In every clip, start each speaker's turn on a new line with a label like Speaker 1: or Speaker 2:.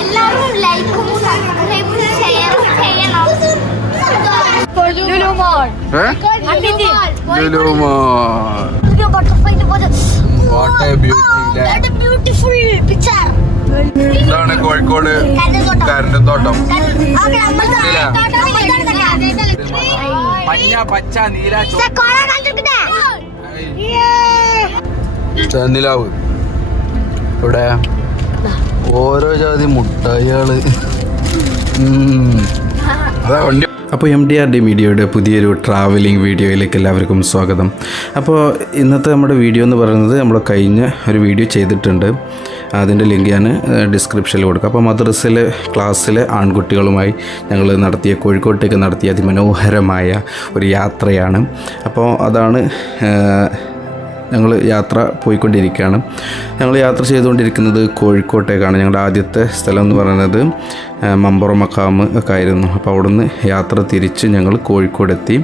Speaker 1: എല്ലാവരും ലൈക്കും സബ്സ്ക്രൈബും ഷെയറും ചെയ്യണം. പിക്ചർ
Speaker 2: ഇതാണ് കോഴിക്കോട് കരണ്ട് തോട്ടം മഞ്ഞ പച്ച നീല ചന്നിലാവ് ഇവിടെ ഓരോ ജാതി മുട്ടായികൾ.
Speaker 3: അപ്പോൾ എം ഡി ആർ ഡി മീഡിയയുടെ പുതിയൊരു ട്രാവലിംഗ് വീഡിയോയിലേക്ക് എല്ലാവർക്കും സ്വാഗതം. അപ്പോൾ ഇന്നത്തെ നമ്മുടെ വീഡിയോ എന്ന് പറയുന്നത് നമ്മൾ കഴിഞ്ഞ ഒരു വീഡിയോ ചെയ്തിട്ടുണ്ട്. അതിന്റെ ലിങ്ക് ഞാൻ ഡിസ്ക്രിപ്ഷനിൽ കൊടുക്കാം. അപ്പോൾ മദ്രസയിലെ ക്ലാസ്സിലെ ആൺകുട്ടികളുമായി ഞങ്ങൾ നടത്തിയ കോഴിക്കോട്ടേക്ക് നടത്തിയ അതിമനോഹരമായ ഒരു യാത്രയാണ്. അപ്പോൾ അതാണ് ഞങ്ങൾ യാത്ര പോയിക്കൊണ്ടിരിക്കുകയാണ്. ഞങ്ങൾ യാത്ര ചെയ്തുകൊണ്ടിരിക്കുന്നത് കോഴിക്കോട്ടേക്കാണ്. ഞങ്ങളുടെ ആദ്യത്തെ സ്ഥലം എന്ന് പറയുന്നത് മമ്പറ മക്കാമ് ഒക്കെ ആയിരുന്നു അപ്പോൾ അവിടുന്ന് യാത്ര തിരിച്ച് ഞങ്ങൾ കോഴിക്കോട് എത്തി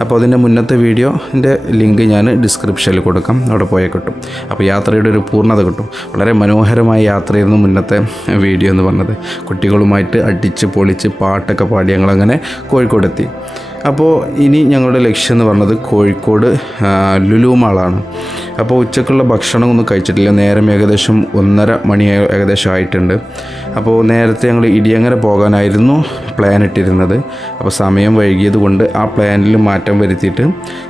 Speaker 3: അപ്പോൾ അതിന്റെ മുന്നത്തെ വീഡിയോന്റെ ലിങ്ക് ഞാൻ ഡിസ്ക്രിപ്ഷനിൽ കൊടുക്കാം. അവിടെ പോയാൽ കിട്ടും. അപ്പോൾ യാത്രയുടെ ഒരു പൂർണത കിട്ടും. വളരെ മനോഹരമായ യാത്രയായിരുന്നു മുന്നത്തെ വീഡിയോ എന്ന് പറഞ്ഞത്. കുട്ടികളുമായിട്ട് അടിച്ച് പൊളിച്ച് പാട്ടൊക്കെ പാടി ഞങ്ങളങ്ങനെ കോഴിക്കോട് എത്തി അപ്പോൾ ഇനി ഞങ്ങളുടെ ലക്ഷ്യം എന്ന് പറഞ്ഞത് കോഴിക്കോട് ലുലു മാളാണ്. അപ്പോൾ ഉച്ചക്കുള്ള ഭക്ഷണം ഒന്നും കഴിച്ചിട്ടില്ല. നേരം ഏകദേശം ഒന്നര മണി ഏകദേശം ആയിട്ടുണ്ട്. അപ്പോൾ നേരത്തെ ഞങ്ങൾ ഇടിയങ്ങര പോകാനായിരുന്നു പ്ലാൻ ഇട്ടിരുന്നത്. അപ്പോൾ സമയം വൈകിയത് കൊണ്ട് ആ പ്ലാനിൽ മാറ്റം വരുത്തിയിട്ട്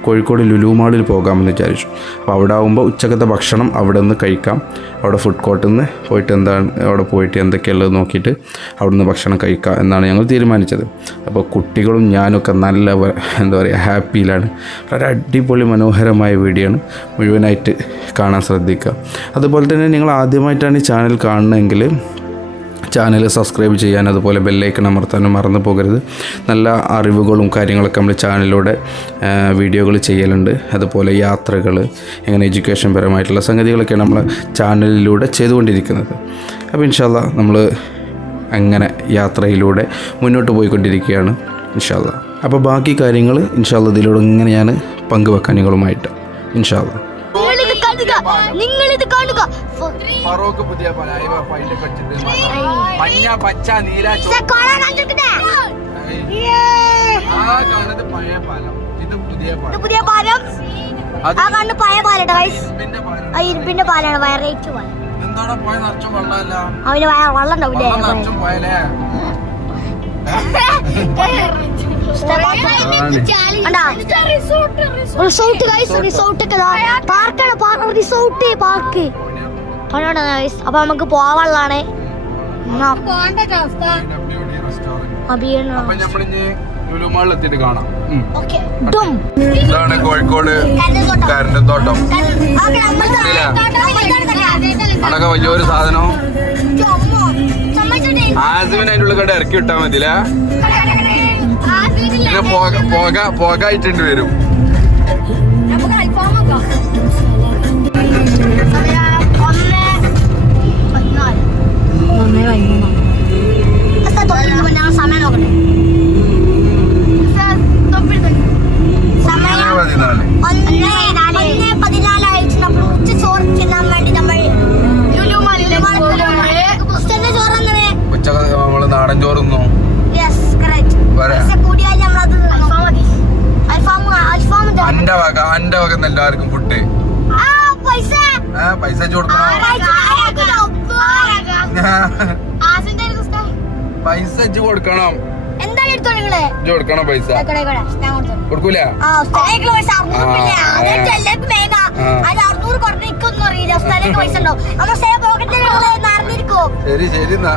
Speaker 3: കോഴിക്കോട് ലുലു മാളിൽ പോകാമെന്ന് വിചാരിച്ചു. അപ്പോൾ അവിടെ ആകുമ്പോൾ ഉച്ചക്കത്തെ ഭക്ഷണം അവിടെ നിന്ന് കഴിക്കാം. അവിടെ ഫുഡ് കോർട്ടിൽ നിന്ന് പോയിട്ട് എന്താണ് അവിടെ പോയിട്ട് എന്തൊക്കെയുള്ളത് നോക്കിയിട്ട് അവിടെ നിന്ന് ഭക്ഷണം കഴിക്കാം എന്നാണ് ഞങ്ങൾ തീരുമാനിച്ചത്. അപ്പോൾ കുട്ടികളും ഞാനൊക്കെ നല്ല എന്താ പറയുക ഹാപ്പിയിലാണ്. വളരെ അടിപൊളി മനോഹരമായ വീഡിയോ ആണ്. മുഴുവനായിട്ട് കാണാൻ ശ്രദ്ധിക്കുക. അതുപോലെ തന്നെ നിങ്ങൾ ആദ്യമായിട്ടാണ് ഈ ചാനൽ കാണുന്നതെങ്കിൽ ചാനൽ സബ്സ്ക്രൈബ് ചെയ്യാൻ അതുപോലെ ബെല്ലൈക്കൺ അമർത്താനും മറന്നു പോകരുത്. നല്ല അറിവുകളും കാര്യങ്ങളൊക്കെ നമ്മൾ ചാനലിലൂടെ വീഡിയോകൾ ചെയ്യലുണ്ട്. അതുപോലെ യാത്രകൾ എങ്ങനെ എഡ്യൂക്കേഷൻ പരമായിട്ടുള്ള സംഗതികളൊക്കെയാണ് നമ്മൾ ചാനലിലൂടെ ചെയ്തുകൊണ്ടിരിക്കുന്നത്. അപ്പോൾ ഇൻഷാല്ല നമ്മൾ അങ്ങനെ യാത്രയിലൂടെ മുന്നോട്ട് പോയിക്കൊണ്ടിരിക്കുകയാണ് ഇൻഷാല്ല അപ്പോൾ ബാക്കി കാര്യങ്ങൾ ഇൻഷാല്ല ഇതിലൂടെ ഇങ്ങനെയാണ് ഞാൻ പങ്കുവെക്കാൻ നിങ്ങളുമായിട്ട് ഇൻഷാല്ല
Speaker 2: ഫറോക്ക് പുതിയ പല അയവ പൈന്റെ കടിച്ചിട്ട് മഞ്ഞ പച്ച നീല? ആ കാണുന്നത് പഴയ പാലം. ഇത് പുതിയ പാലം.
Speaker 1: പുതിയ പാലം? ആ കണ്ട് പഴയ
Speaker 2: പാലം
Speaker 1: ആ ഇരുമ്പിന്റെ പാലാണ് വയറേറ്റ് പാലം.
Speaker 2: എന്താണ് പോയ നിറച്ചും വെള്ളമല്ല?
Speaker 1: അവന് വെള്ളം ഉണ്ടാവില്ലേ
Speaker 2: നിറച്ചും പോയല്ലേ
Speaker 1: റിസോർട്ട് റിസോർട്ട് പാർക്കാണ് പാർക്ക് റിസോർട്ട് പാർക്ക് പണാണ് ഗൈസ് അപ്പൊ നമുക്ക് പോവാനുള്ളതാണ്
Speaker 2: ഇതാണ് കോഴിക്കോട് കരണ്ട് തോട്ടം അതൊക്കെ വലിയൊരു സാധനം ആസിമിന് അതിന്റെ ഉള്ളിൽ കണ്ട് ഇറക്കി വിട്ടാ മതിയില്ല പിന്നെ പോക പോക പോകായിട്ടുണ്ട് വരും
Speaker 1: നിറഞ്ഞിരിക്കോ
Speaker 2: ശരി ശരി എന്നാ.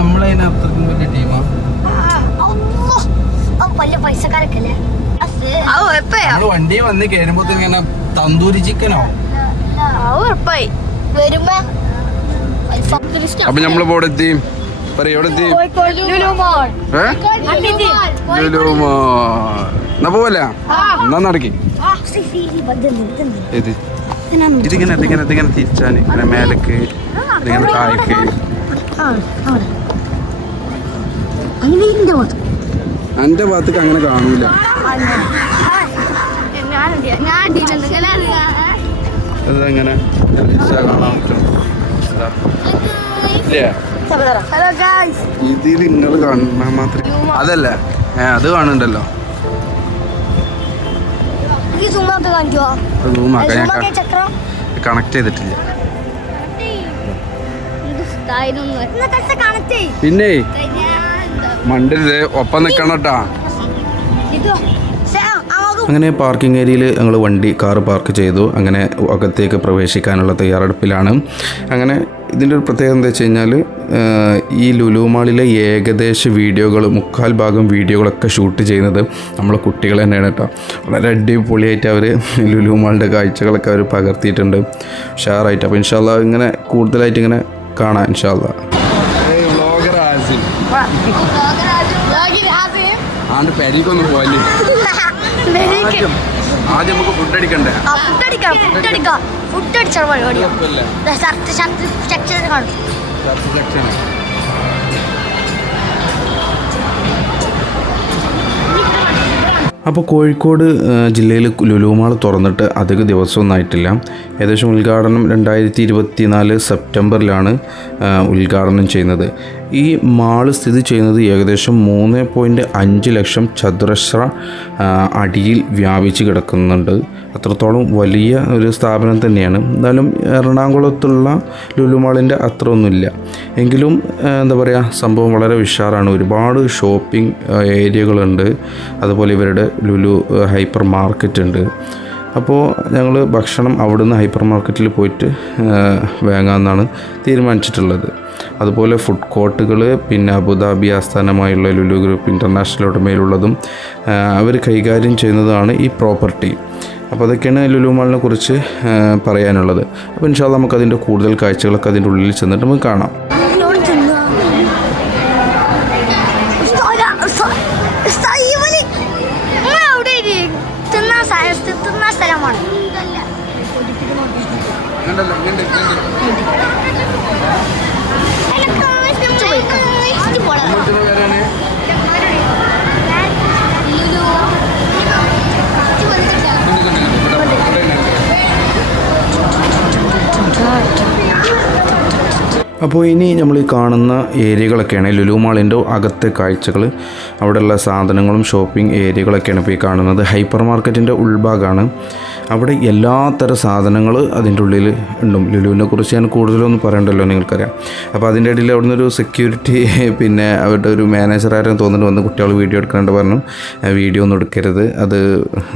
Speaker 2: നമ്മളതിന് അത്രക്കും വലിയ ടീമാ?
Speaker 1: വലിയ പൈസക്കാരൊക്കെ
Speaker 2: വണ്ടി വന്ന് കേറുമ്പോ ഇങ്ങനെ തന്തൂരി ചിക്കനോ?
Speaker 1: വരുമ്പോ
Speaker 3: അപ്പൊ നമ്മൾ ഇവിടെ എത്തി പറയും എവിടെ എത്തി ഏ? ലുലുമാൾ. എന്നാ പോവല്ല? എന്നാ നടക്കി. ഇത് ഇതിങ്ങനെ ഇതിങ്ങനെ ഇതിങ്ങനെ തിരിച്ചാൽ ഇങ്ങനെ മേലക്ക് ഇതിങ്ങനെ താഴേക്ക്. എന്റെ ഭാഗത്തേക്ക് അങ്ങനെ കാണൂല. അതങ്ങനെ? കാണാൻ പറ്റും ഇതിൽ നിങ്ങൾ കാണാൻ മാത്രം. അതല്ല ഏ അത് കാണുന്നുണ്ടല്ലോ. കണക്ട് ചെയ്തിട്ടില്ല.
Speaker 1: കണക്ട്
Speaker 3: പിന്നെ? മണ്ടരുത് ഒപ്പം നിൽക്കണം കേട്ടാ. അങ്ങനെ പാർക്കിംഗ് ഏരിയയിൽ ഞങ്ങൾ വണ്ടി കാർ പാർക്ക് ചെയ്തു. അങ്ങനെ അകത്തേക്ക് പ്രവേശിക്കാനുള്ള തയ്യാറെടുപ്പിലാണ്. അങ്ങനെ ഇതിന്റെ ഒരു പ്രത്യേകത എന്താ വെച്ച് കഴിഞ്ഞാൽ ഈ ലുലുമാളിലെ ഏകദേശ വീഡിയോകൾ മുക്കാൽ ഭാഗം വീഡിയോകളൊക്കെ ഷൂട്ട് ചെയ്യുന്നത് നമ്മളെ കുട്ടികൾ തന്നെയാണ് കേട്ടോ. വളരെ അടിപൊളിയായിട്ട് അവർ ലുലു മാളിന്റെ കാഴ്ചകളൊക്കെ അവർ പകർത്തിയിട്ടുണ്ട്. ഷെയറായിട്ട് അപ്പോൾ ഇൻഷാല്ല ഇങ്ങനെ കൂടുതലായിട്ട് ഇങ്ങനെ കാണാം ഇൻഷാല്ല ആണ്ട് പെരീക്കൊന്നും പോയല്ലേ? ആദ്യം നമുക്ക് ഫുഡ് അടിക്കണ്ടേ?
Speaker 1: ഫുഡ് അടിക്കാം ഫുഡ് അടിക്കാം. ഫുഡ് അടിച്ചാൽ കാണും.
Speaker 3: അപ്പോൾ കോഴിക്കോട് ജില്ലയിൽ ലുലുമാൾ തുറന്നിട്ട് അധിക ദിവസമൊന്നും ആയിട്ടില്ല ഏകദേശം ഉദ്ഘാടനം രണ്ടായിരത്തി ഇരുപത്തി നാല് സെപ്റ്റംബറിലാണ് ഉദ്ഘാടനം ചെയ്യുന്നത്. ഈ മാൾ സ്ഥിതി ചെയ്യുന്നത് ഏകദേശം മൂന്ന് പോയിന്റ് അഞ്ച് ലക്ഷം ചതുരശ്ര അടിയിൽ വ്യാപിച്ച് കിടക്കുന്നുണ്ട്. അത്രത്തോളം വലിയ ഒരു സ്ഥാപനം തന്നെയാണ്. എന്നാലും എറണാകുളത്തുള്ള ലുലുമാളിന്റെ അത്ര ഒന്നുമില്ല എങ്കിലും എന്താ പറയുക സംഭവം വളരെ ഉഷാറാണ്. ഒരുപാട് ഷോപ്പിംഗ് ഏരിയകളുണ്ട്. അതുപോലെ ഇവരുടെ ലുലു ഹൈപ്പർ മാർക്കറ്റ് ഉണ്ട്. അപ്പോൾ ഞങ്ങൾ ഭക്ഷണം അവിടുന്ന് ഹൈപ്പർ മാർക്കറ്റിൽ പോയിട്ട് വാങ്ങാമെന്നാണ് തീരുമാനിച്ചിട്ടുള്ളത്. അതുപോലെ ഫുഡ് കോർട്ടുകൾ പിന്നെ അബുദാബി ആസ്ഥാനമായുള്ള ലുലു ഗ്രൂപ്പ് ഇന്റർനാഷണൽ ഉടമയിലുള്ളതും അവർ കൈകാര്യം ചെയ്യുന്നതാണ് ഈ പ്രോപ്പർട്ടി അപ്പോൾ അതൊക്കെയാണ് ലുലു മാളിനെ കുറിച്ച് പറയാനുള്ളത്. അപ്പോൾ ഇൻഷാല്ല നമുക്കതിന്റെ കൂടുതൽ കാഴ്ചകളൊക്കെ അതിന്റെ ഉള്ളിൽ ചെന്നിട്ട് നമുക്ക് കാണാം. അപ്പോൾ ഇനി നമ്മൾ ഈ കാണുന്ന ഏരിയകളൊക്കെയാണ്. ലുലു മാളിന്റെ അകത്തെ കാഴ്ചകൾ അവിടെയുള്ള സാധനങ്ങളും ഷോപ്പിംഗ് ഏരിയകളൊക്കെയാണ് ഇപ്പോൾ ഈ കാണുന്നത്. ഹൈപ്പർ മാർക്കറ്റിന്റെ ഉൾഭാഗമാണ്. അവിടെ എല്ലാത്തരം സാധനങ്ങൾ അതിന്റെ ഉള്ളിൽ ഉണ്ടാവും ലുലുവിനെ കുറിച്ച് ഞാൻ കൂടുതലൊന്നും പറയണ്ടല്ലോ നിങ്ങൾക്കറിയാം. അപ്പോൾ അതിന്റെ ഇടയിൽ അവിടുന്ന് ഒരു സെക്യൂരിറ്റി പിന്നെ അവരുടെ ഒരു മാനേജർ ആരും തോന്നിട്ട് വന്ന് കുട്ടികൾ വീഡിയോ എടുക്കാണ്ട് പറഞ്ഞു. വീഡിയോ ഒന്നും എടുക്കരുത്. അത്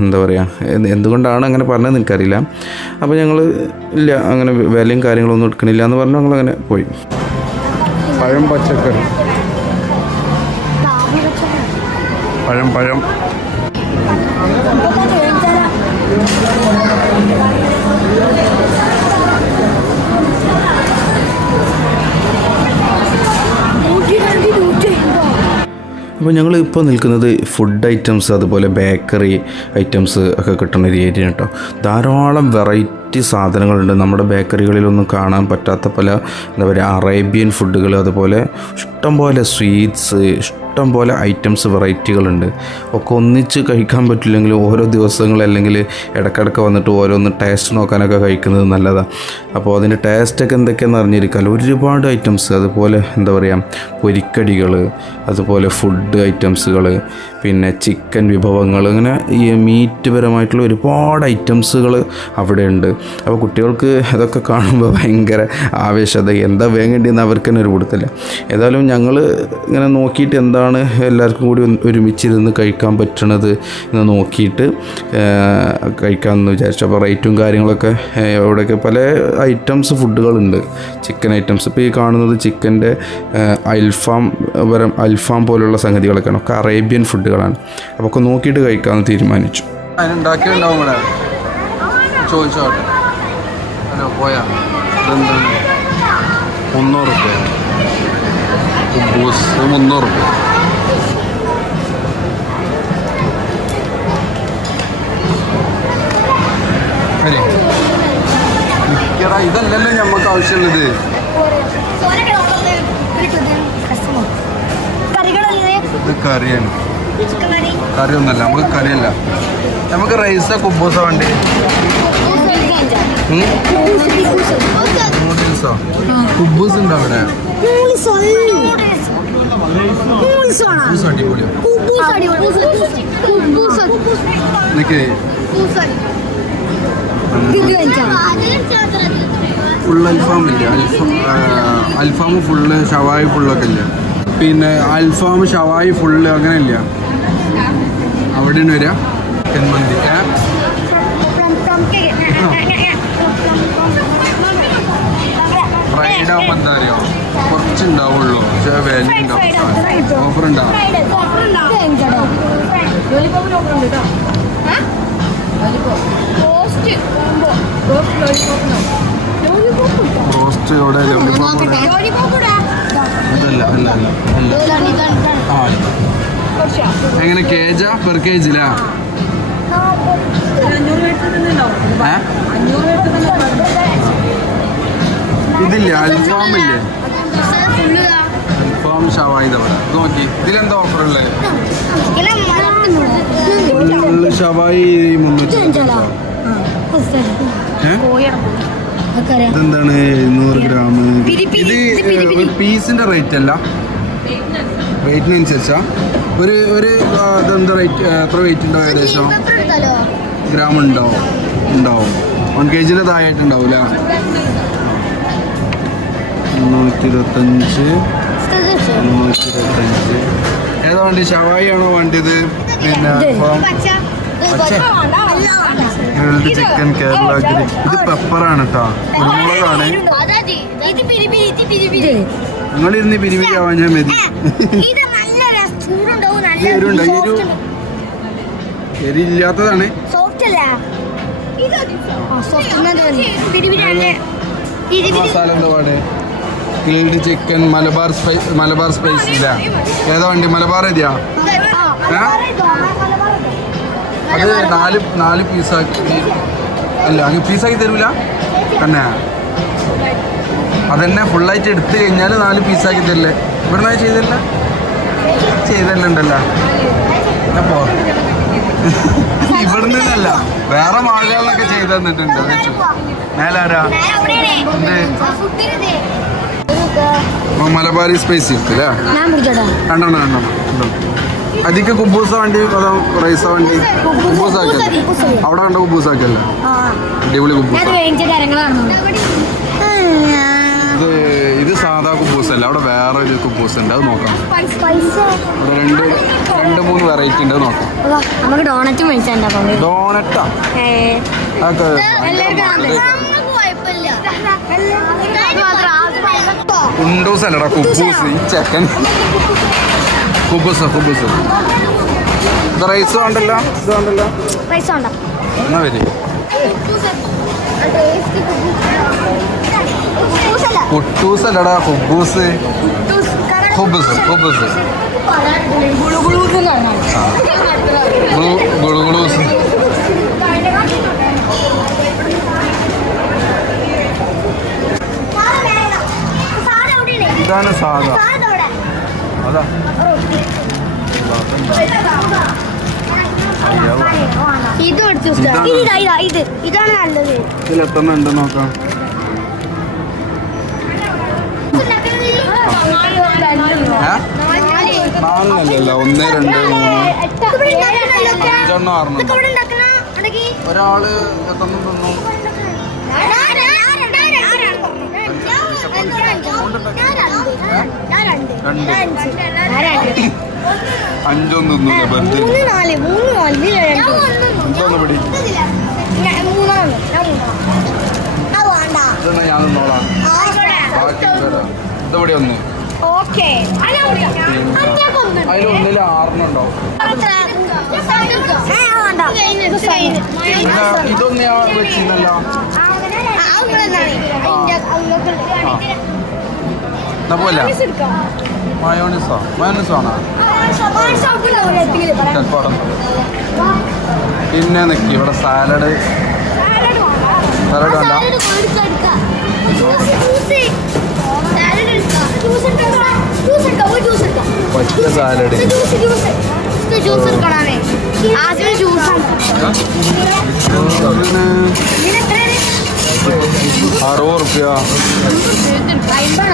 Speaker 3: എന്താ പറയുക എന്ത് എന്തുകൊണ്ടാണ് അങ്ങനെ പറഞ്ഞത് എനിക്കറിയില്ല അപ്പോൾ ഞങ്ങൾ ഇല്ല അങ്ങനെ വിലയും കാര്യങ്ങളൊന്നും എടുക്കണില്ല എന്ന് പറഞ്ഞു. ഞങ്ങൾ അങ്ങനെ പോയി. പഴം പച്ചക്കറി. പഴം പഴം. അപ്പോൾ ഞങ്ങൾ ഇപ്പോൾ നിൽക്കുന്നത് ഫുഡ് ഐറ്റംസ് അതുപോലെ ബേക്കറി ഐറ്റംസ് ഒക്കെ കിട്ടുന്ന ഒരു ഏരിയ കേട്ടോ. ധാരാളം വെറൈറ്റി സാധനങ്ങളുണ്ട്. നമ്മുടെ ബേക്കറികളിലൊന്നും കാണാൻ പറ്റാത്ത പല എന്താ പറയുക അറേബ്യൻ ഫുഡുകൾ അതുപോലെ ഇഷ്ടംപോലെ സ്വീറ്റ്സ് ഇഷ്ടം പോലെ ഐറ്റംസ് വെറൈറ്റികളുണ്ട് ഒക്കെ ഒന്നിച്ച് കഴിക്കാൻ പറ്റില്ലെങ്കിലും ഓരോ ദിവസങ്ങൾ അല്ലെങ്കിൽ ഇടയ്ക്കിടയ്ക്ക് വന്നിട്ട് ഓരോന്ന് ടേസ്റ്റ് നോക്കാനൊക്കെ കഴിക്കുന്നത് നല്ലതാണ് അപ്പോൾ അതിന്റെ ടേസ്റ്റൊക്കെ എന്തൊക്കെയാണെന്ന് അറിഞ്ഞിരിക്കാമല്ലോ ഒരുപാട് ഐറ്റംസ് അതുപോലെ എന്താ പറയുക പൊരിക്കടികൾ അതുപോലെ ഫുഡ് ഐറ്റംസുകൾ പിന്നെ ചിക്കൻ വിഭവങ്ങൾ അങ്ങനെ ഈ മീറ്റ് പരമായിട്ടുള്ള ഒരുപാട് ഐറ്റംസുകൾ അവിടെയുണ്ട്. അപ്പോൾ കുട്ടികൾക്ക് അതൊക്കെ കാണുമ്പോൾ ഭയങ്കര ആവേശത എന്താ വേങ്ങേണ്ടിയെന്ന് അവർക്ക് തന്നെ ഒരു കൊടുത്തില്ല ഏതായാലും ഞങ്ങൾ ഇങ്ങനെ നോക്കിയിട്ട് എന്താണ് എല്ലാവർക്കും കൂടി ഒരുമിച്ചിരുന്ന് കഴിക്കാൻ പറ്റണത് എന്ന് നോക്കിയിട്ട് കഴിക്കാമെന്ന് വിചാരിച്ചു. അപ്പോൾ റേറ്റും കാര്യങ്ങളൊക്കെ അവിടെയൊക്കെ പല ഐറ്റംസ് ഫുഡുകളുണ്ട് ചിക്കൻ ഐറ്റംസ് ഇപ്പോൾ ഈ കാണുന്നത് ചിക്കന്റെ അൽഫാം പരം അൽഫാം പോലുള്ള സംഗതികളൊക്കെയാണ്. ഒക്കെ അറേബ്യൻ ഫുഡുകളാണ്. അപ്പോൾ ഒക്കെ നോക്കിയിട്ട് കഴിക്കാമെന്ന് തീരുമാനിച്ചു.
Speaker 2: ഇതല്ലല്ലോ നമുക്ക് ആവശ്യമുള്ളത്. ഇത് കറിയാണ്.
Speaker 1: കറി
Speaker 2: ഒന്നല്ല നമുക്ക് കറിയല്ല. നമുക്ക് റൈസോ കുബൂസോ വേണ്ടി? നൂഡിൽസോ കുബൂസ് ഉണ്ടോ അവിടെ? ഫുൾ അൽഫാം ഇല്ല അൽഫാം അൽഫാം ഫുള്ള് ഷവായി ഫുള്ളൊക്കെ ഇല്ലേ? പിന്നെ അൽഫാം ഷവായി ഫുള്ള് അങ്ങനെ ഇല്ല അവിടെ അവിടെയാണ് വരിക. തെന്മന്തി ഫ്രൈഡ് ആവുമ്പോൾ എന്താ അറിയോ? കുറച്ചുണ്ടാവുള്ളൂ. പക്ഷേ വില ഉണ്ടാവും. ഓഫർ ഉണ്ടാവും. റോസ്റ്റ് ഇവിടെ ലോലിപോപ്പ് അതല്ല അല്ല അല്ല അല്ല ആ. എങ്ങനെ? കേജാ പെർ കേജിലാ ഇതില്ല? ഇതില്ലേ അൽഫാം ഷവായി ഇത് നോക്കി. ഇതിലെന്താ ഓഫർ ഉള്ളത് ഷവായി മുന്നൂറ്റി ഏ? ഇതെന്താണ്? എഴുന്നൂറ് ഗ്രാം. ഇത് പീസിന്റെ റേറ്റ് അല്ല? റേറ്റിനനുസരിച്ചാ. ഒരു ഒരു ഇതെന്താ റേറ്റ് എത്ര വെയിറ്റ് ഉണ്ടാവും ഏകദേശം? ഗ്രാം ഉണ്ടാവും ഉണ്ടാവും. വൺ കെ ജിന്റെ താഴായിട്ടുണ്ടാവും അല്ലേ? മുന്നൂറ്റി ഇരുപത്തഞ്ച് മുന്നൂറ്റി ഇരുപത്തഞ്ച് ഏതാ വണ്ടി? ഷവായി ആണോ വേണ്ടത് പിന്നെ ഗ്രിൽഡ് ചിക്കൻ കേരള ഗ്രിൽ ഇത് പെപ്പറാണ് കേട്ടോ കുരുമുളകാണ്. നിങ്ങളിരുന്ന് പിരിപിരി ആവാൻ ഞാൻ മതി. മസാല എന്താ പാട്. Grilled chicken Malabar spice Malabar spice ഇല്ല. ഏതാ വണ്ടി? മലബാർ ഏതിയാ അത് നാല് നാല് പീസാക്കി. അല്ല അങ്ങ് പീസാക്കി തരൂല. തന്നെ. അതെന്നെ ഫുള്ളായിട്ട് എടുത്തു കഴിഞ്ഞാൽ നാല് പീസാക്കി തരില്ലേ? ഇവിടുന്ന് ചെയ്തല്ല? ചെയ്തല്ലോ അപ്പോ ഇവിടുന്ന് അല്ല വേറെ മാളുകളിലൊക്കെ ചെയ്ത് തന്നിട്ടുണ്ട് വെച്ചു. മേലാരാ? എന്ത്? ആ, മലബാറി കണ്ടോ കണ്ടോ രണ്ടെണ്ണം അതിക്ക് കുബൂസ വണ്ടി അതോ റൈസ വണ്ടി? കുബൂസ ആക്കല്ലേ അവിടെ കണ്ട കുബൂസ ആക്കല്ലേ അടിപൊളി കുബൂസ.
Speaker 1: ഞാൻ വേണിച്ച കാര്യങ്ങളാണ്
Speaker 2: ഇത് ഇത് സാധാ കുബൂസ അല്ല അവിടെ വേറെ ഒരു കുബൂസ ഉണ്ട് അത് നോക്കാം അവിടെ രണ്ട് രണ്ട് മൂന്ന് വെറൈറ്റി ഉണ്ട് നോക്കാം.
Speaker 1: നമുക്ക് ഡോണറ്റ് മേടിച്ചാണ്ടാ
Speaker 2: ഡോണറ്റാ അതൊക്കെ കുണ്ടൂസ് അല്ലടാ കുബൂസ് ഈ ചെക്കൻ. കുബൂസ് കുബൂസ്. ഇത് റൈസ് വേണ്ടല്ലോ? ഇത് വേണ്ടല്ലോ?
Speaker 1: റൈസ് ഉണ്ടോ
Speaker 2: എന്നാ വരി? കുട്ടൂസ് അല്ലടാ കുബൂസ് കുബൂസ്. കുബൂസ് ഗുളുഗുളൂസ് ഇതാണ് സാധാ അതാ. ഇതിലെത്തണം ഉണ്ട് നോക്കാം. നാലിനല്ല ഒന്ന് രണ്ട് മൂന്ന്. അഞ്ചെണ്ണം ആറെണ്ണം. ഒരാൾ എത്തണം തിന്നു?
Speaker 1: ഞാൻ
Speaker 2: അഞ്ചൊന്നും
Speaker 1: മൂന്ന് നാല് മൂന്ന് നാല്.
Speaker 2: എന്തോന്ന് പിടി?
Speaker 1: ഞാൻ മൂന്നാണ് ഞാൻ
Speaker 2: നിന്നോളാം ഇതെവിടെ ഒന്ന്?
Speaker 1: ഓക്കെ.
Speaker 2: അതിൽ ഒന്നിൽ പിന്നെ? ഇതൊന്നും ഞാൻ വെച്ചിരുന്നല്ലോ. എന്നാ പോലെ. മയോണിസോ മയോണിസോ ആണോ. പിന്നെ നിൽക്കി ഇവിടെ സാലഡ്. സാലഡ് വേണ്ട. ഒറ്റ സാലഡ്.
Speaker 1: ജ്യൂസ് ജ്യൂസ്
Speaker 2: അറുപത് റുപ്യ. എൺപത്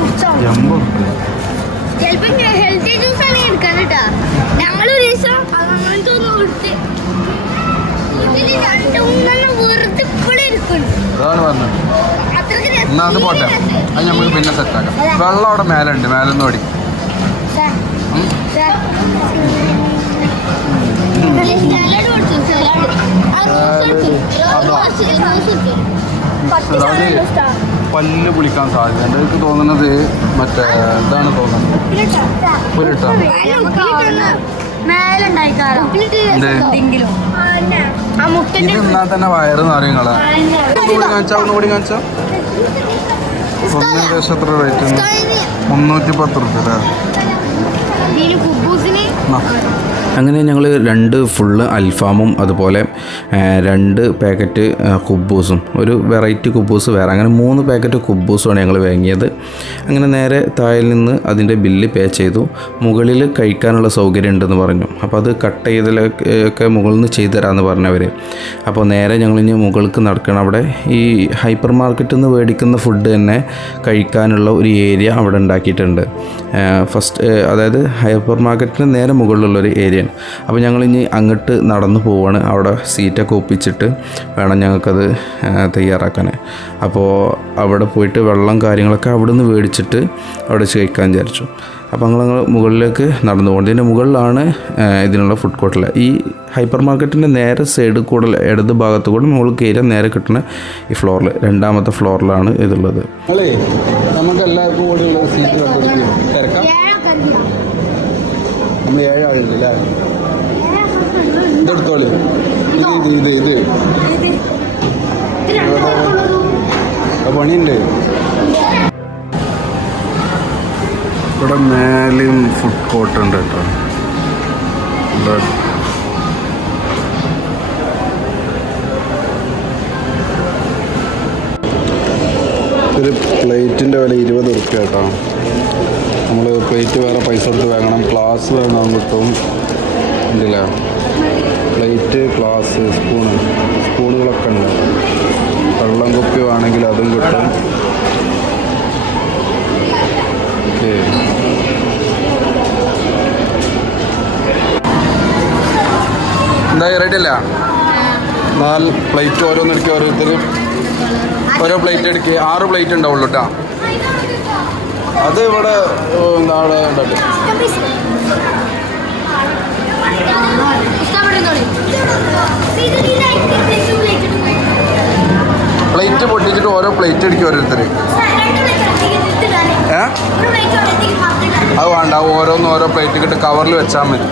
Speaker 2: റുപ്യ.
Speaker 1: ചിലപ്പോ ഹെൽത്തി ജ്യൂസ് ആണെങ്കിൽ എടുക്കാൻ കേട്ടാ ഞങ്ങളൊരു ദിവസം അങ്ങനത്തെ ഒന്ന് കൊടുത്ത് ഇതിൽ രണ്ട് മൂന്നെണ്ണം വെറുതെ ഇപ്പോഴും ഇരിക്കുന്നുണ്ട്
Speaker 2: അതാണ് പറഞ്ഞത്.
Speaker 1: അത്രയ്ക്ക്
Speaker 2: എന്നാ അത് പോട്ടെ. അത് നമുക്ക് പിന്നെ സെറ്റാക്കാം വെള്ളം അവിടെ മേലെ ഉണ്ട് മേലെ നിന്ന് ഓടി ഉം. പല്ല് പുളിക്കാൻ സാധ്യത. എന്റെ എനിക്ക് തോന്നുന്നത് മറ്റേ ഇതാണ് തോന്നുന്നത്. ഇത് എന്നാൽ തന്നെ വയറ് നിറയുങ്ങളെ ഓടി കാണിച്ചാ ഒന്ന് ഓടി കാണിച്ചാ? ഒന്ന് ഏകദേശം എത്ര റേറ്റ് മുന്നൂറ്റി പത്ത് റുപ്യ അല്ലേ.
Speaker 3: അങ്ങനെ ഞങ്ങൾ രണ്ട് ഫുള്ള് അൽഫാമും അതുപോലെ രണ്ട് പാക്കറ്റ് കുബ്ബൂസും. ഒരു വെറൈറ്റി കുബൂസ് വേറെ. അങ്ങനെ മൂന്ന് പാക്കറ്റ് കുബൂസുമാണ് ഞങ്ങൾ വാങ്ങിയത്. അങ്ങനെ നേരെ തായിൽ നിന്ന് അതിന്റെ ബില്ല് പേ ചെയ്തു. മുകളിൽ കഴിക്കാനുള്ള സൗകര്യം ഉണ്ടെന്ന് പറഞ്ഞു. അപ്പോൾ അത് കട്ട് ചെയ്തലൊക്കെ മുകളിൽ നിന്ന് ചെയ്തു തരാമെന്ന് പറഞ്ഞവർ അപ്പോൾ നേരെ ഞങ്ങളിനി മുകൾക്ക് നടക്കണം. അവിടെ ഈ ഹൈപ്പർ മാർക്കറ്റിൽ നിന്ന് മേടിക്കുന്ന ഫുഡ് തന്നെ കഴിക്കാനുള്ള ഒരു ഏരിയ അവിടെ ഉണ്ടാക്കിയിട്ടുണ്ട്. ഫസ്റ്റ് അതായത് ഹൈപ്പർ മാർക്കറ്റിന് നേരെ മുകളിലുള്ളൊരു ഏരിയയാണ് അപ്പോൾ ഇനി അങ്ങോട്ട് നടന്നു പോവാണ്. അവിടെ സീറ്റൊക്കെ ഒപ്പിച്ചിട്ട് വേണം ഞങ്ങൾക്കത് തയ്യാറാക്കാൻ അപ്പോൾ അവിടെ പോയിട്ട് വെള്ളം കാര്യങ്ങളൊക്കെ അവിടെ നിന്ന് മേടിച്ചിട്ട് അവിടെ കഴിക്കാൻ വിചാരിച്ചു. അപ്പോൾ ഞങ്ങൾ മുകളിലേക്ക് നടന്നു പോകുന്നത് ഇതിന്റെ മുകളിലാണ് ഇതിനുള്ള ഫുഡ് കോർട്ടിൽ ഈ ഹൈപ്പർ മാർക്കറ്റിന്റെ നേരെ സൈഡ് കൂടെ ഇടത് ഭാഗത്ത് കൂടെ മുകളിൽ കയറിയാൽ നേരെ കിട്ടുന്ന ഈ ഫ്ലോറിൽ രണ്ടാമത്തെ ഫ്ലോറിലാണ് ഇതുള്ളത്.
Speaker 2: അല്ലേ? നമുക്ക് എല്ലാവർക്കും കൂടിയുള്ള സീറ്റ് കണ്ടെടുക്കും തിരക്കാം നമ്മൾ ഏഴാളുണ്ട് അല്ലേ? ഇതെടുത്തോളി ഇത് ഇത് ഇത് ഇത്. പണിയുണ്ട്. ഇവിടെ മേലെയും ഫുഡ് കോർട്ട് ഉണ്ട് കേട്ടോ. ഒരു പ്ലേറ്റിന്റെ വില ഇരുപത് ഉറുപ്പ്യ കേട്ടോ. നമ്മൾ പ്ലേറ്റ് വേറെ പൈസ കൊടുത്ത് വാങ്ങണം. ഗ്ലാസ് വേണം കിട്ടും? ഉണ്ടല്ല പ്ലേറ്റ് ഗ്ലാസ് സ്പൂണ് സ്പൂണുകളൊക്കെ ഉണ്ട്. വെള്ളം കുപ്പി വേണമെങ്കിൽ അതും കിട്ടും. ഓക്കെ എന്തായി റെഡി അല്ല നാല് പ്ലേറ്റ് ഓരോന്നെടുക്കുക ഓരോരുത്തർ ഓരോ പ്ലേറ്റ് എടുക്കുക ആറ് പ്ലേറ്റ് ഉണ്ടാവുള്ളൂ കേട്ടോ അത് ഇവിടെ നാളെ ഉണ്ടാക്കും. പ്ലേറ്റ് പൊട്ടിച്ചിട്ട് ഓരോ പ്ലേറ്റ് അടിക്കും ഓരോരുത്തർ ഏ? അത് വേണ്ട ഓരോന്ന് ഓരോ പ്ലേറ്റ് കിട്ട് കവറിൽ വെച്ചാൽ മതി.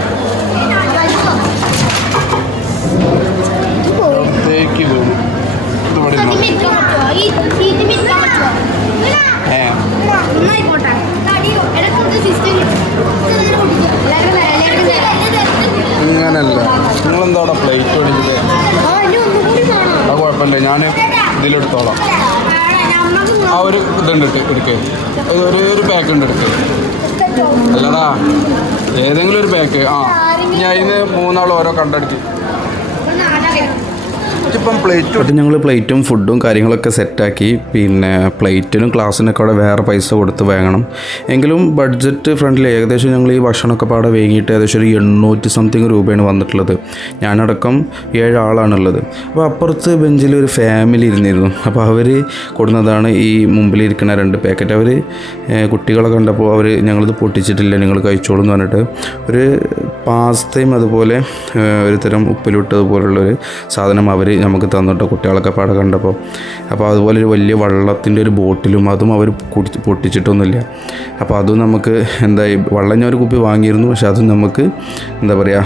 Speaker 2: തേക്ക് ഇത് ഇവിടെ ഇരുന്നോ. ഏ ഇങ്ങനല്ല. നിങ്ങളെന്താ അവിടെ പ്ലേറ്റ് ഓടിച്ചത് അത് കുഴപ്പമില്ല. ഞാൻ ഇതിലെടുത്തോളാം. ആ ഒരു ഇതുണ്ട് എടുക്ക്. ഒരു ഒരു പാക്ക് ഉണ്ട് എടുക്ക്. അല്ലടാ ഏതെങ്കിലും ഒരു പാക്ക് ആ ഞാൻ ഇന്ന് മൂന്നാൾ ഓരോ കണ്ടെടുക്ക്. ഇപ്പം പ്ലേറ്റ്
Speaker 3: ഞങ്ങൾ പ്ലേറ്റും ഫുഡും കാര്യങ്ങളൊക്കെ സെറ്റാക്കി പിന്നെ പ്ലേറ്റിനും ക്ലാസ്സിനൊക്കെ അവിടെ വേറെ പൈസ കൊടുത്ത് വാങ്ങണം. എങ്കിലും ബഡ്ജറ്റ് ഫ്രണ്ടിൽ ഏകദേശം ഞങ്ങൾ ഈ ഭക്ഷണമൊക്കെ പാടെ വേങ്ങിയിട്ട് ഏകദേശം ഒരു എണ്ണൂറ്റി സംതിങ് രൂപയാണ് വന്നിട്ടുള്ളത്. ഞാനടക്കം ഏഴാളാണുള്ളത്. അപ്പോൾ അപ്പുറത്ത് ബെഞ്ചിൽ ഒരു ഫാമിലി ഇരുന്നിരുന്നു. അപ്പോൾ അവർ കൊടുന്നതാണ് ഈ മുമ്പിലിരിക്കുന്ന രണ്ട് പാക്കറ്റ് അവർ കുട്ടികളെ കണ്ടപ്പോൾ അവർ ഞങ്ങളിത് പൊട്ടിച്ചിട്ടില്ല നിങ്ങൾ കഴിച്ചോളൂ എന്ന് പറഞ്ഞിട്ട് ഒരു പാസ്തയും അതുപോലെ ഒരു തരം ഉപ്പിലിട്ടതുപോലുള്ളൊരു സാധനം അവർ നമുക്ക് തന്നിട്ടോ കുട്ടികളൊക്കെ പാടെ കണ്ടപ്പോൾ. അപ്പോൾ അതുപോലെ ഒരു വലിയ വള്ളത്തിന്റെ ഒരു ബോട്ടിലും അതും അവർ കുടി പൊട്ടിച്ചിട്ടൊന്നുമില്ല. അപ്പോൾ അതും നമുക്ക് എന്തായി വള്ളം ഞാൻ ഒരു കുപ്പി വാങ്ങിയിരുന്നു പക്ഷെ അതും നമുക്ക് എന്താ പറയുക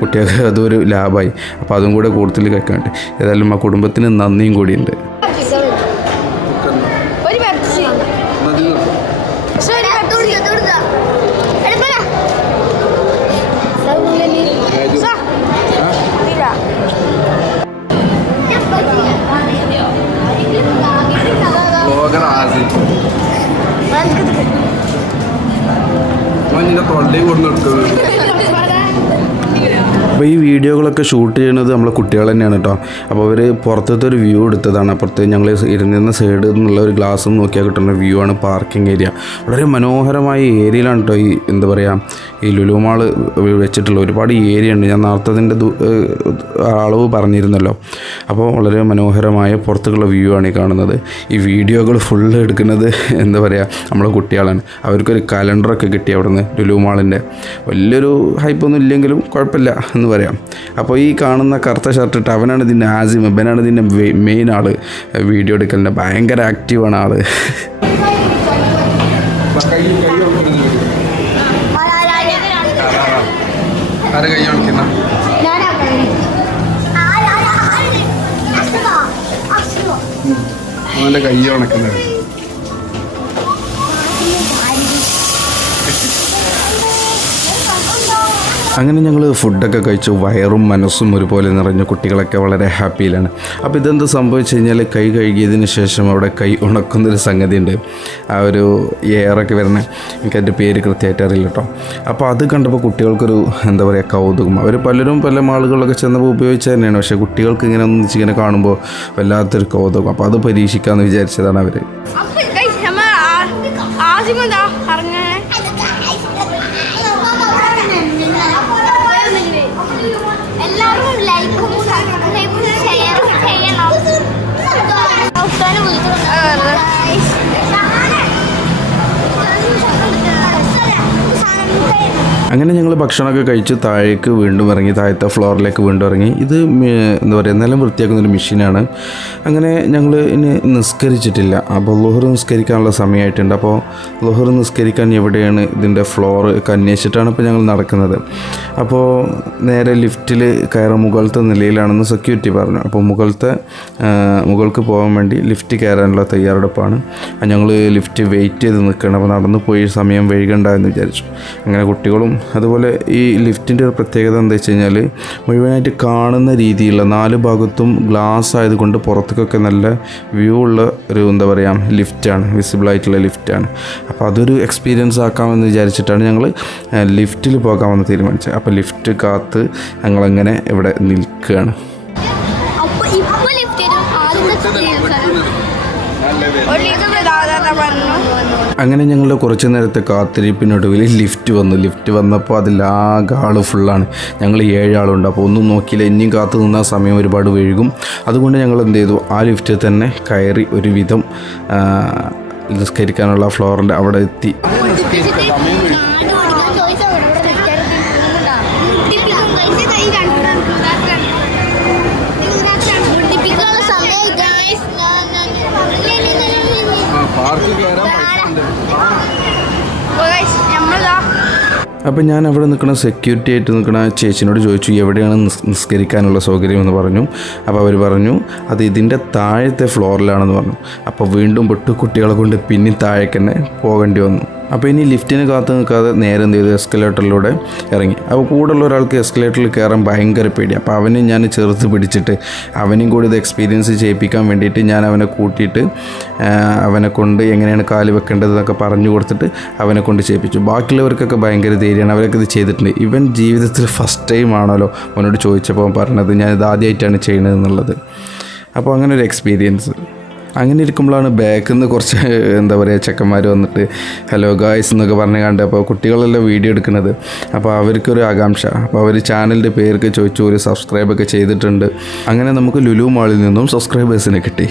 Speaker 3: കുട്ടികൾക്ക് അതൊരു ലാഭമായി. അപ്പോൾ അതും കൂടെ കൂടുതൽ കേൾക്കാണ്ട് ഏതായാലും ആ കുടുംബത്തിന് നന്ദിയും കൂടിയുണ്ട്.
Speaker 2: കൊണ്ട് എടുക്കുന്നത്
Speaker 3: അപ്പോൾ ഈ വീഡിയോകളൊക്കെ ഷൂട്ട് ചെയ്യുന്നത് നമ്മളെ കുട്ടികൾ തന്നെയാണ് കേട്ടോ. അപ്പോൾ അവർ പുറത്തത്തെ ഒരു വ്യൂ എടുത്തതാണ്. അപ്പുറത്ത് ഞങ്ങൾ ഇരുന്നിരുന്ന സൈഡിൽ നിന്നുള്ള ഒരു ഗ്ലാസ്സും നോക്കിയാൽ കിട്ടുന്ന വ്യൂ ആണ് പാർക്കിംഗ് ഏരിയ വളരെ മനോഹരമായ ഏരിയയിലാണ് കേട്ടോ ഈ എന്താ പറയുക ഈ ലുലുമാൾ വെച്ചിട്ടുള്ള ഒരുപാട് ഏരിയ ഉണ്ട്. ഞാൻ നേരത്തെ അതിന്റെ ദു- ഏഹ് അളവ് പറഞ്ഞിരുന്നല്ലോ. അപ്പോൾ വളരെ മനോഹരമായ പുറത്തുള്ള വ്യൂ ആണ് ഈ കാണുന്നത്. ഈ വീഡിയോകൾ ഫുൾ എടുക്കുന്നത് എന്താ പറയുക നമ്മളെ കുട്ടികളാണ്. അവർക്കൊരു കലണ്ടറൊക്കെ കിട്ടി അവിടുന്ന് ലുലുമാളിന്റെ വലിയൊരു ഹൈപ്പൊന്നും ഇല്ലെങ്കിലും കുഴപ്പമില്ല എന്ന് പറയാം. അപ്പോൾ ഈ കാണുന്ന കറുത്ത ഷർട്ട് ഇട്ട് അവനാണ് ഇതിന്റെ ആസിം ഇവനാണ് ഇതിന്റെ മെയിൻ ആൾ വീഡിയോ എടുക്കലിന്റെ ഭയങ്കര ആക്റ്റീവാണ് ആൾ
Speaker 2: അവന്റെ കൈ ഉണക്കുന്നത്.
Speaker 3: അങ്ങനെ ഞങ്ങൾ ഫുഡൊക്കെ കഴിച്ചു. വയറും മനസ്സും ഒരുപോലെ നിറഞ്ഞു കുട്ടികളൊക്കെ വളരെ ഹാപ്പിയിലാണ്. അപ്പോൾ ഇതെന്ത് സംഭവിച്ചു കഴിഞ്ഞാൽ കൈ കഴുകിയതിന് ശേഷം അവിടെ കൈ ഉണക്കുന്നൊരു സംഗതിയുണ്ട്. ആ ഒരു എയറൊക്കെ വരുന്ന. എനിക്കതിന്റെ പേര് കൃത്യമായിട്ട് അറിയില്ല കേട്ടോ. അപ്പോൾ അത് കണ്ടപ്പോൾ കുട്ടികൾക്കൊരു എന്താ പറയുക കൗതുകം. അവർ പലരും പല മാളുകളിലൊക്കെ ചെന്നപ്പോൾ ഉപയോഗിച്ച് തന്നെയാണ്. പക്ഷേ കുട്ടികൾക്ക് ഇങ്ങനെ ഒന്നിച്ച് ഇങ്ങനെ കാണുമ്പോൾ വല്ലാത്തൊരു കൗതുകം. അപ്പോൾ അത് പരീക്ഷിക്കാമെന്ന് വിചാരിച്ചതാണ് അവർ അങ്ങനെ ഞങ്ങൾ ഭക്ഷണമൊക്കെ കഴിച്ച് താഴേക്ക് വീണ്ടും ഇറങ്ങി താഴത്തെ ഫ്ലോറിലേക്ക് വീണ്ടും ഇറങ്ങി. ഇത് എന്താ പറയുക നിലം വൃത്തിയാക്കുന്ന ഒരു മെഷീനാണ്. അങ്ങനെ ഞങ്ങൾ ഇനി നിസ്കരിച്ചിട്ടില്ല. അപ്പോൾ ലുഹർ നിസ്കരിക്കാനുള്ള സമയമായിട്ടുണ്ട്. അപ്പോൾ ലുഹർ നിസ്കരിക്കാൻ എവിടെയാണ് ഇതിന്റെ ഫ്ലോർ ഒക്കെ അന്വേഷിച്ചിട്ടാണ് ഇപ്പോൾ ഞങ്ങൾ നടക്കുന്നത്. അപ്പോൾ നേരെ ലിഫ്റ്റിൽ കയറ. മുകളിലത്തെ നിലയിലാണെന്ന് സെക്യൂരിറ്റി പറഞ്ഞു. അപ്പോൾ മുകളിലത്തെ മുകൾക്ക് പോകാൻ വേണ്ടി ലിഫ്റ്റ് കയറാനുള്ള തയ്യാറെടുപ്പാണ്. ഞങ്ങൾ ലിഫ്റ്റ് വെയിറ്റ് ചെയ്ത് നിൽക്കണം അപ്പോൾ നടന്നു പോയി സമയം വൈകണ്ട എന്ന് വിചാരിച്ചു. അങ്ങനെ കുട്ടികളും അതുപോലെ ഈ ലിഫ്റ്റിന്റെ ഒരു പ്രത്യേകത എന്താ വെച്ച് കഴിഞ്ഞാൽ മുഴുവനായിട്ട് കാണുന്ന രീതിയിലുള്ള നാല് ഭാഗത്തും ഗ്ലാസ് ആയതുകൊണ്ട് പുറത്തേക്കൊക്കെ നല്ല വ്യൂ ഉള്ള ഒരു എന്താ പറയുക ലിഫ്റ്റാണ് വിസിബിൾ ആയിട്ടുള്ള ലിഫ്റ്റാണ്. അപ്പോൾ അതൊരു എക്സ്പീരിയൻസ് ആക്കാമെന്ന് വിചാരിച്ചിട്ടാണ് ഞങ്ങൾ ലിഫ്റ്റിൽ പോകാമെന്ന് തീരുമാനിച്ചത്. അപ്പോൾ ലിഫ്റ്റ് കാത്ത് ഞങ്ങളങ്ങനെ ഇവിടെ നിൽക്കുകയാണ്.
Speaker 1: അപ്പോൾ
Speaker 3: അങ്ങനെ ഞങ്ങളുടെ കുറച്ച് നേരത്തെ കാത്തിരിപ്പിനൊടുവിൽ ലിഫ്റ്റ് വന്നു. ലിഫ്റ്റ് വന്നപ്പോൾ അതിലാകെ ആൾ ഫുള്ളാണ് ഞങ്ങൾ ഏഴാളുണ്ട്. അപ്പോൾ ഒന്നും നോക്കിയില്ല. ഇനിയും കാത്തു നിന്നാൽ സമയം ഒരുപാട് വഴുകും അതുകൊണ്ട് ഞങ്ങൾ എന്ത് ചെയ്തു? ആ ലിഫ്റ്റിൽ തന്നെ കയറി ഒരുവിധം നിസ്കരിക്കാനുള്ള ഫ്ലോറിന്റെ അവിടെ എത്തി
Speaker 2: പാർക്ക് കയറാൻ പൈസ ഉണ്ട്
Speaker 1: നമ്മളതാ
Speaker 3: അപ്പോൾ ഞാൻ അവിടെ നിൽക്കുന്ന സെക്യൂരിറ്റി ആയിട്ട് നിൽക്കുന്ന ചേച്ചിനോട് ചോദിച്ചു എവിടെയാണ് നിസ് നിസ്കരിക്കാനുള്ള സൗകര്യം? എന്ന് പറഞ്ഞു. അപ്പോൾ അവർ പറഞ്ഞു അത് ഇതിന്റെ താഴത്തെ ഫ്ലോറിലാണെന്ന് പറഞ്ഞു. അപ്പോൾ വീണ്ടും പൊട്ടു കുട്ടികളെ കൊണ്ട് പിന്നെ താഴേക്ക് തന്നെ പോകേണ്ടി വന്നു. അപ്പോൾ ഇനി ലിഫ്റ്റിന് കാത്തു നിൽക്കാതെ നേരെ എന്ത് ചെയ്തു? എസ്കലേറ്ററിലൂടെ ഇറങ്ങി. അപ്പോൾ കൂടെയുള്ള ഒരാൾക്ക് എസ്കലേറ്ററിൽ കയറാൻ ഭയങ്കര പേടി അപ്പോൾ അവനെ ഞാൻ ചെറുത്ത് പിടിച്ചിട്ട് അവനും കൂടി ഇത് എക്സ്പീരിയൻസ് ചെയ്യിപ്പിക്കാൻ വേണ്ടിയിട്ട് ഞാൻ അവനെ കൂട്ടിയിട്ട് അവനെ കൊണ്ട് എങ്ങനെയാണ് കാൽ വെക്കേണ്ടത് എന്നൊക്കെ പറഞ്ഞു കൊടുത്തിട്ട് അവനെ കൊണ്ട് ചെയ്യിപ്പിച്ചു. ബാക്കിയുള്ളവർക്കൊക്കെ ഭയങ്കര ധൈര്യമാണ്. അവരൊക്കെ ഇത് ചെയ്തിട്ടുണ്ട്. ഇവൻ ജീവിതത്തിൽ ഫസ്റ്റ് ടൈം ആണല്ലോ അവനോട് ചോദിച്ചപ്പോൾ പറഞ്ഞത്. ഞാൻ ഇത് ആദ്യമായിട്ടാണ് ചെയ്യുന്നത് എന്നുള്ളത്. അപ്പോൾ അങ്ങനെ ഒരു എക്സ്പീരിയൻസ് അങ്ങനെ ഇരിക്കുമ്പോഴാണ് ബാക്കിൽ നിന്ന് കുറച്ച് എന്താ പറയുക ചെക്കന്മാർ വന്നിട്ട് ഹലോ ഗായ്സ് എന്നൊക്കെ പറഞ്ഞ് കണ്ട് അപ്പോൾ കുട്ടികളെല്ലാം വീഡിയോ എടുക്കുന്നത്. അപ്പോൾ അവർക്കൊരു ആകാംക്ഷ. അപ്പോൾ അവർ ചാനലിന്റെ പേരൊക്കെ ചോദിച്ചു ഒരു സബ്സ്ക്രൈബൊക്കെ ചെയ്തിട്ടുണ്ട്. അങ്ങനെ നമുക്ക് ലുലു മാളിൽ നിന്നും സബ്സ്ക്രൈബേഴ്സിനെ കിട്ടി.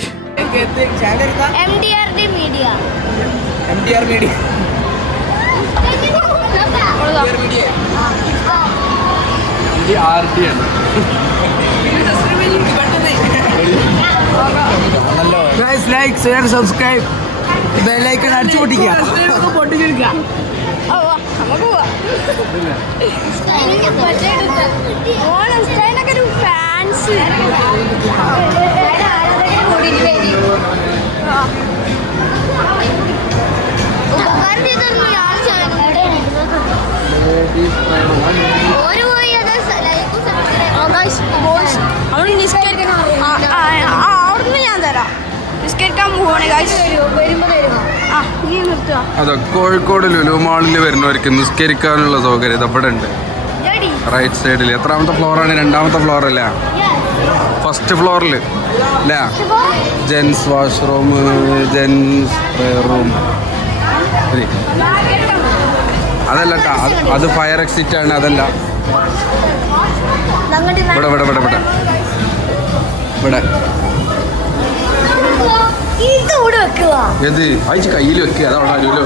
Speaker 1: Media
Speaker 2: media
Speaker 4: like share subscribe bell icon അടിച്ചു പൊട്ടിക്കുക
Speaker 1: ഒരു പോയി അത് ലൈക്കും
Speaker 5: അവിടെ നിസ്കരിക്കാൻ അവിടുന്ന് ഞാൻ തരാം.
Speaker 2: അതെ കോഴിക്കോട് ലുലു മാളിൽ വരുന്നവർക്ക് നിസ്കരിക്കാനുള്ള സൗകര്യം അവിടെ ഉണ്ട്. റൈറ്റ് സൈഡിൽ എത്രാമത്തെ ഫ്ലോറാണ് രണ്ടാമത്തെ ഫ്ലോർ അല്ലേ? ഫസ്റ്റ് ഫ്ലോറിൽ അല്ലേ? ജെൻസ് വാഷ്റൂം ജെൻസ് റൂം അതല്ല അത് ഫയർ എക്സിറ്റ് ആണ് അതല്ല. ഇവിടെ ഇവിടെ ഇവിടെ ഇവിടെ. ഇവിടെ. ഏത് അയച്ച് കയ്യിൽ വെക്കുക അതവിടെ അരുവിലോ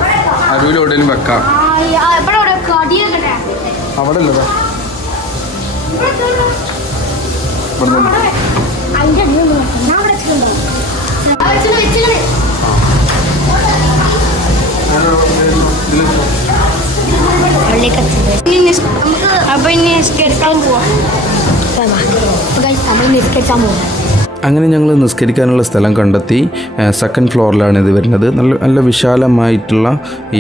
Speaker 2: അരുവിലോ എവിടെയും വെക്കാം. അവിടെ അല്ലേ
Speaker 5: അപ്പൊ ഇനി നിസ്കരിക്കാൻ പോവാ.
Speaker 1: നമ്മൾ നിസ്കരിച്ചാൻ പോകും
Speaker 3: അങ്ങനെ ഞങ്ങൾ നിസ്കരിക്കാനുള്ള സ്ഥലം കണ്ടെത്തി സെക്കൻഡ് ഫ്ലോറിലാണ് ഇത് വരുന്നത്. നല്ല നല്ല വിശാലമായിട്ടുള്ള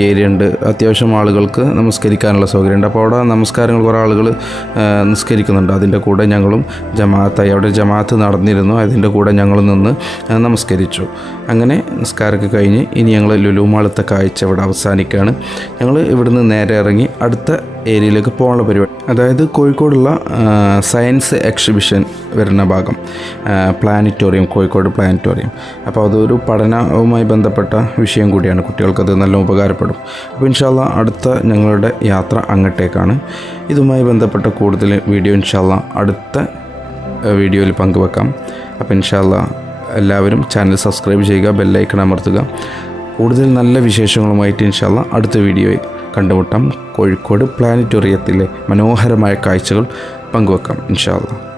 Speaker 3: ഏരിയ ഉണ്ട്. അത്യാവശ്യം ആളുകൾക്ക് നമസ്കരിക്കാനുള്ള സൗകര്യമുണ്ട് അപ്പോൾ അവിടെ നമസ്കാരങ്ങൾ കുറേ ആളുകൾ നിസ്കരിക്കുന്നുണ്ട്. അതിന്റെ കൂടെ ഞങ്ങളും ജമാഅത്തായി അവിടെ ജമാഅത്ത് നടന്നിരുന്നു. അതിന്റെ കൂടെ ഞങ്ങൾ നിന്ന് നമസ്കരിച്ചു. അങ്ങനെ നിസ്കാരമൊക്കെ കഴിഞ്ഞ് ഇനി ഞങ്ങൾ ലുലുമാളത്തെ കാഴ്ച ഇവിടെ അവസാനിക്കുകയാണ്. ഞങ്ങൾ ഇവിടുന്ന് നേരെ ഇറങ്ങി അടുത്ത ഏരിയയിലേക്ക് പോകാനുള്ള പരിപാടി. അതായത് കോഴിക്കോടുള്ള സയൻസ് എക്സിബിഷൻ വരുന്ന ഭാഗം. Planetarium Kozhikode planetarium. അപ്പോൾ അതൊരു പഠനവുമായി ബന്ധപ്പെട്ട വിഷയം കൂടിയാണ്. കുട്ടികൾക്കത് നല്ല ഉപകാരപ്പെടും. അപ്പോൾ ഇൻഷാല്ല അടുത്ത ഞങ്ങളുടെ യാത്ര അങ്ങോട്ടേക്കാണ്. ഇതുമായി ബന്ധപ്പെട്ട കൂടുതൽ വീഡിയോ ഇൻഷാല്ല അടുത്ത വീഡിയോയിൽ പങ്കുവെക്കാം. അപ്പോൾ ഇൻഷാല്ല എല്ലാവരും ചാനൽ സബ്സ്ക്രൈബ് ചെയ്യുക ബെല്ലൈക്കൺ അമർത്തുക. കൂടുതൽ നല്ല വിശേഷങ്ങളുമായിട്ട് ഇൻഷാല്ല അടുത്ത വീഡിയോയിൽ കണ്ടുമുട്ടാം. കോഴിക്കോട് പ്ലാനറ്റോറിയത്തിലെ മനോഹരമായ കാഴ്ചകൾ പങ്കുവെക്കാം ഇൻഷാല്ല